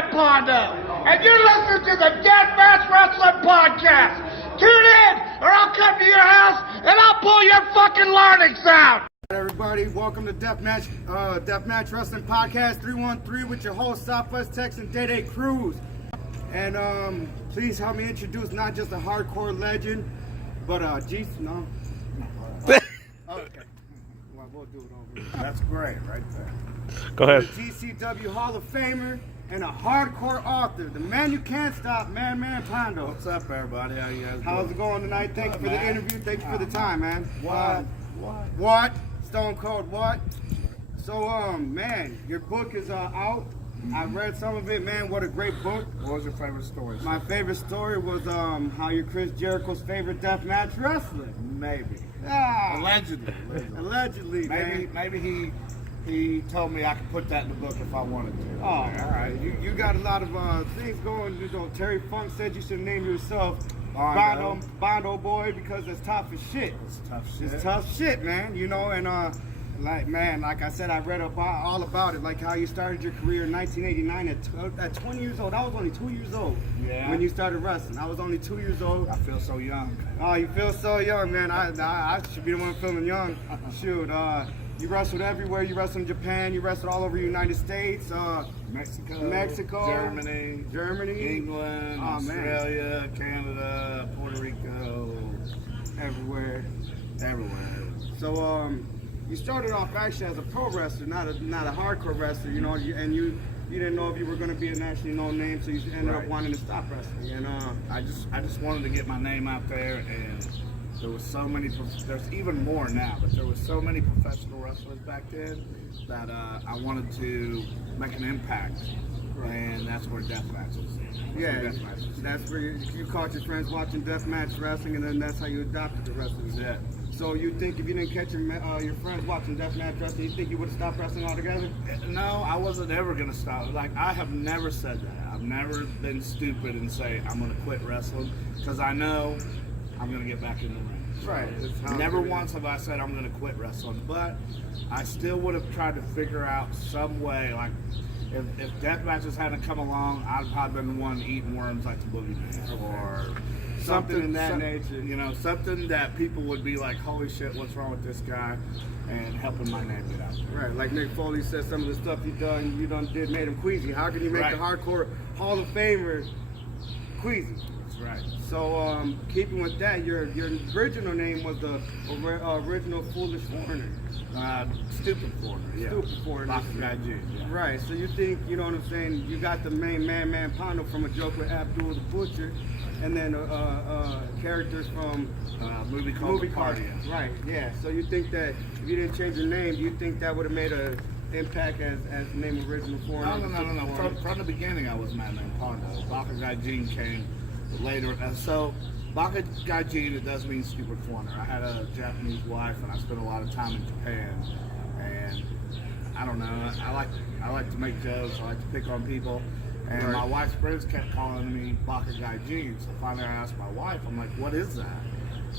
man, Pondo. And you're listening to the Deathmatch Wrestling Podcast. Tune in, or I'll come to your house and I'll pull your fucking larynx out. Everybody, welcome to Deathmatch Wrestling Podcast 313 with your host, Southwest Texan Day Cruz. And please help me introduce not just a hardcore legend, but no. Okay. Well, we'll do it over. That's great, right there. Go ahead. The GCW Hall of Famer and a hardcore author, the man you can't stop, Man Pondo. What's up, everybody? How you guys doing? How's it going tonight? Thank you for the interview. Thank you for the time, man. What? Stone Cold what? So, man, your book is out. I read some of it, man. What a great book. What was your favorite story? My favorite story was how you're Chris Jericho's favorite deathmatch wrestler. Maybe. Ah, Allegedly, man. Maybe he told me I could put that in the book if I wanted to. Oh, all right. You got a lot of things going. You know, Terry Funk said you should name yourself Bondo Boy because it's tough as shit. It's tough shit. It's tough shit, man. You know, and like I said, I read all about it, like how you started your career in 1989 at 20 years old. I was only 2 years old when you started wrestling. I was only 2 years old. I feel so young. Oh, you feel so young, man. I should be the one feeling young. Shoot, you wrestled everywhere. You wrestled in Japan. You wrestled all over the United States. Mexico, Germany, England, Australia, Canada, Puerto Rico, everywhere. So, you started off actually as a pro wrestler, not a hardcore wrestler, you know, and you didn't know if you were going to be a nationally known name, so you ended up wanting to stop wrestling. And I just wanted to get my name out there, and there was so many. There's even more now, but there was so many professional wrestlers back then that I wanted to make an impact, and that's where deathmatch is. That's where you caught your friends watching deathmatch wrestling, and then that's how you adopted the wrestling. Yeah. So you think if you didn't catch your friends watching deathmatch wrestling, you think you would have stopped wrestling altogether? No, I wasn't ever going to stop. Like, I have never said that. I've never been stupid and say I'm going to quit wrestling because I know I'm going to get back in the ring. Right. Never once have I said I'm going to quit wrestling, but I still would have tried to figure out some way. Like, if death matches hadn't come along, I'd probably been the one eating worms like the Boogeyman or something in that nature. You know, something that people would be like, "Holy shit, what's wrong with this guy?" and helping my name get out there. Right. Like Mick Foley said, some of the stuff you did made him queasy. How can you make the hardcore Hall of Famer queasy? Right. So, keeping with that, your original name was the original Foolish Foreigner. Stupid Foreigner, yeah. Stupid Foreigner. Yeah. Right. So you think, you know what I'm saying, you got the main Man Pondo from a joke with Abdul the Butcher, and then characters from movie called Party. Right, yeah. So you think that if you didn't change your name, do you think that would have made an impact as the name Original Foreigner? No. From the beginning, I was Man Pondo. Baka Gaijin came later. So, Baka Gaijin, it does mean stupid foreigner. I had a Japanese wife, and I spent a lot of time in Japan. And I don't know. I like to make jokes. I like to pick on people. And my wife's friends kept calling me Baka Gaijin. So finally, I asked my wife. I'm like, "What is that?"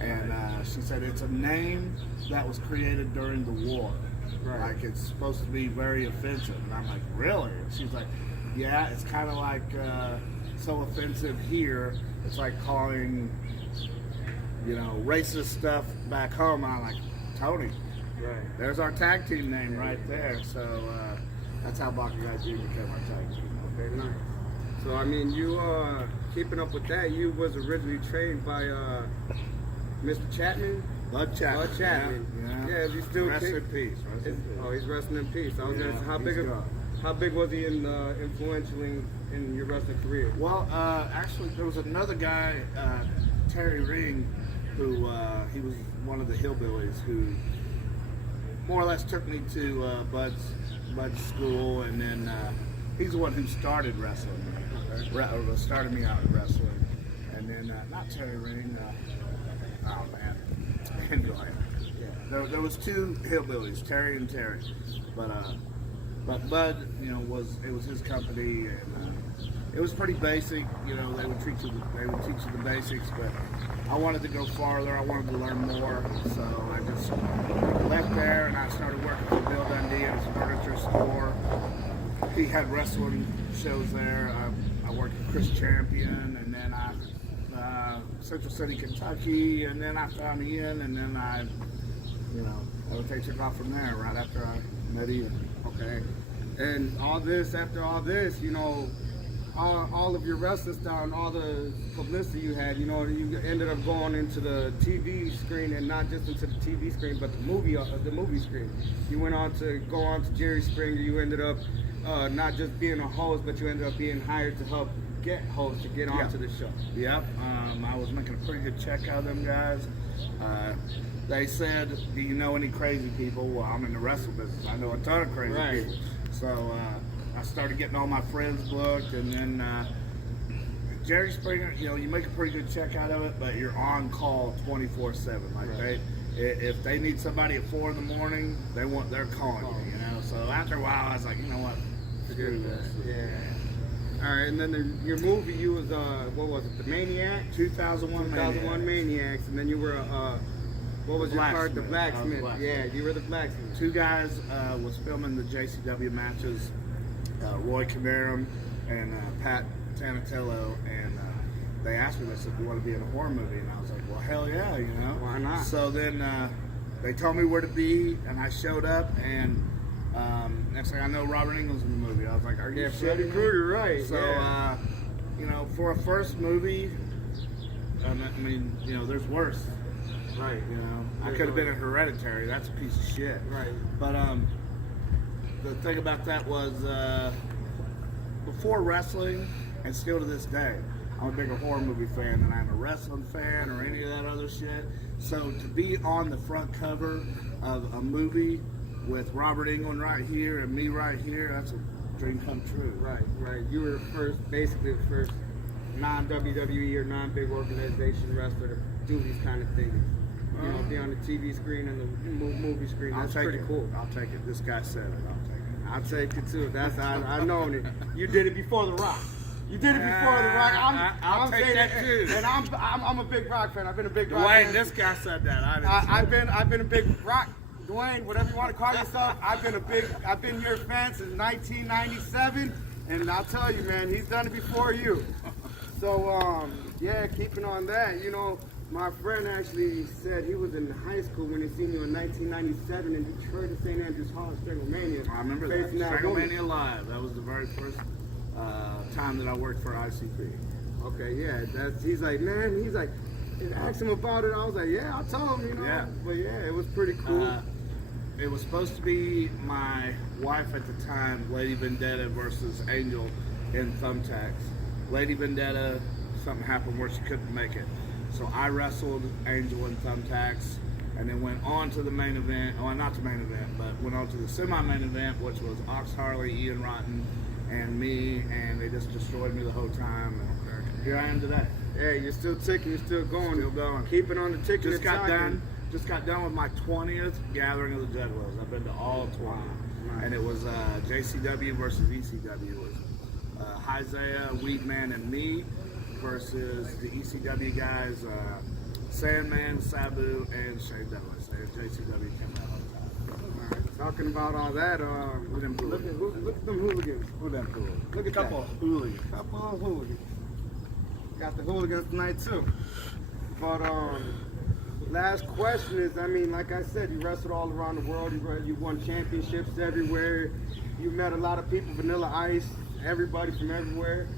And she said it's a name that was created during the war. Right. Like it's supposed to be very offensive. And I'm like, "Really?" And she's like, "Yeah, it's kind of like." So offensive here, it's like calling, you know, racist stuff back home. And I'm like, Tony, there's our tag team name right there. So that's how Baka Gaijin became our tag team. Okay, nice. So I mean, you keeping up with that, you was originally trained by Mr. Chapman. Bud Chapman. Yeah. Is he still rest in peace. Oh, he's resting in peace. I was gonna say, how big was he influential in your wrestling career? Well, actually, there was another guy, Terry Ring, who he was one of the hillbillies who more or less took me to Bud's school, and then he's the one who started wrestling. Started me out in wrestling, and then not Terry Ring. Oh man, anyway, there was two hillbillies, Terry and Terry, but Bud, you know, it was his company, and it was pretty basic. You know, they would teach you the basics, but I wanted to go farther. I wanted to learn more, so I just left there and I started working for Bill Dundee at his furniture store. he had wrestling shows there. I worked with Chris Champion, and then Central City, Kentucky, and then I found Ian, and then everything took off from there right after I met Ian. Okay. And after all this, all of your wrestling style and all the publicity you had, you ended up going into the TV screen, and not just into the TV screen, but the movie screen. You went on to go on to Jerry Springer. You ended up not just being a host, but you ended up being hired to help get hosts to get onto the show. Yep. I was making a pretty good check out of them guys. They said, "Do you know any crazy people?" Well, I'm in the wrestling business. I know a ton of crazy people. So I started getting all my friends booked, and then Jerry Springer, you make a pretty good check out of it, but you're on call 24/7. Like if they need somebody at 4 in the morning, they're calling you. So after a while, I was like, you know what, screw this. Yeah. All right, and then your movie, you was what was it? The Maniac. 2001 Maniacs, and then you were what was your part? The blacksmith. Yeah, you were the blacksmith. Two guys was filming the JCW matches, Roy Canarum and Pat Tanatello, and they asked me, they said, "Do you want to be in a horror movie?" And I was like, "Well, hell yeah, Why not?" So then they told me where to be, and I showed up, and next thing I know, Robert Englund's in the movie. I was like, "Are you shitting Freddy me?" Krueger, right? So for a first movie, there's worse. Right. I could have been in Hereditary. That's a piece of shit. Right. But the thing about that was before wrestling, and still to this day, I'm a bigger horror movie fan than I'm a wrestling fan or any of that other shit. So to be on the front cover of a movie with Robert Englund right here and me right here, that's a dream come true. Right. You were basically the first non-WWE or non-big organization wrestler to do these kind of things. Be on the TV screen and the movie screen. That's pretty cool. I'll take it. This guy said it. I'll take it too. I've known it. You did it before The Rock. You did it before The Rock. I'll take that too. And I'm a big Rock fan. I've been a big Rock Dwayne, fan. this guy said that. I've been a big Rock. Dwayne, whatever you want to call yourself. I've been your fan since 1997, and I'll tell you, man, he's done it before you. So keeping on that, my friend actually said he was in high school when he seen you in 1997 in Detroit at St. Andrews Hall in Stranglemania. I remember that. Stranglemania Live. That was the very first time that I worked for ICP. Okay, yeah. He's like, ask him about it. I was like, yeah, I'll tell him, Yeah. But yeah, it was pretty cool. It was supposed to be my wife at the time, Lady Vendetta versus Angel in Thumbtacks. Lady Vendetta, something happened where she couldn't make it. So I wrestled Angel in Thumbtacks, and then went on to the main event. Oh, not the main event, but went on to the semi-main event, which was Ox Harley, Ian Rotten, and me, and they just destroyed me the whole time. And here I am today. Yeah, you're still ticking, you're still going. Still going. Keeping on the ticket. Just got done with my 20th gathering of the Juggalos. I've been to all 20. Wow. Nice. And it was JCW versus ECW. It was Isaiah, Weedman, and me versus the ECW guys, Sandman, Sabu, and Shane Douglas. And JCW came out on top. All right. Talking about all that, Look at them look at them hooligans. Who them hooligans? Look at Couple that. hooligans. Couple of hooligans. Got the hooligans tonight too. But last question is, like I said, you wrestled all around the world. You won championships everywhere. You met a lot of people, Vanilla Ice, everybody from everywhere.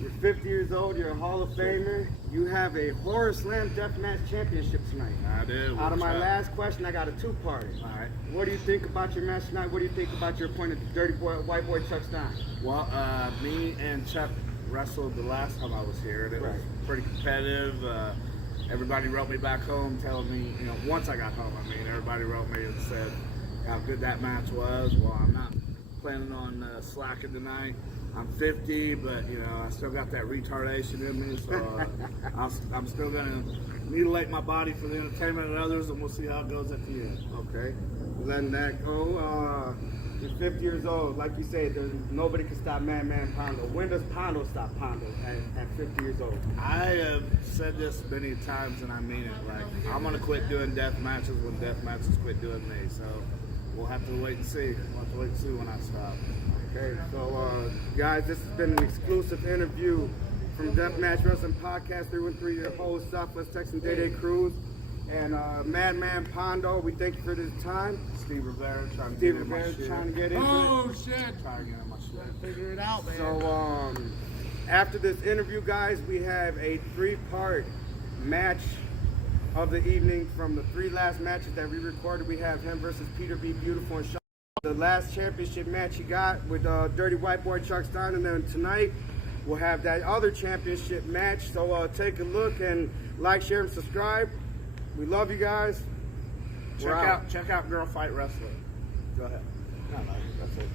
You're 50 years old. You're a Hall of Famer. You have a Horror Slam Deathmatch Championship tonight. I do. Out of my last question, I got a two-parter. All right. What do you think about your match tonight? What do you think about your opponent, Dirty Boy, White Boy Chuck Stein? Well, me and Chuck wrestled the last time I was here, and it was pretty competitive. Everybody wrote me back home telling me, once I got home, everybody wrote me and said how good that match was. Well, I'm not planning on slacking tonight. I'm 50, but I still got that retardation in me, so I'm still gonna mutilate my body for the entertainment of others, and we'll see how it goes at the end. Okay, letting that go. You're 50 years old, like you said. Nobody can stop Man Pondo. When does Pondo stop Pondo at 50 years old? I have said this many times, and I mean it. Like, I'm gonna quit doing death matches when death matches quit doing me. So we'll have to wait and see. We'll have to wait and see when I stop. Okay, so guys, this has been an exclusive interview from Deathmatch Wrestling Podcast 313, your host, Southwest Texan Day Cruz, and Madman Pondo. We thank you for this time. Steve Rivera trying to get into it. Oh, shit. Trying to get in my shit. Figure it out, man. So after this interview, guys, we have a 3-part match of the evening. From the 3 last matches that we recorded, we have him versus Peter B. Beautiful and Sean. The last championship match he got with Dirty White Boy Chuck Stein, and then tonight we'll have that other championship match. So take a look and like, share, and subscribe. We love you guys. Check out Girl Fight Wrestling. Go ahead. No, that's it.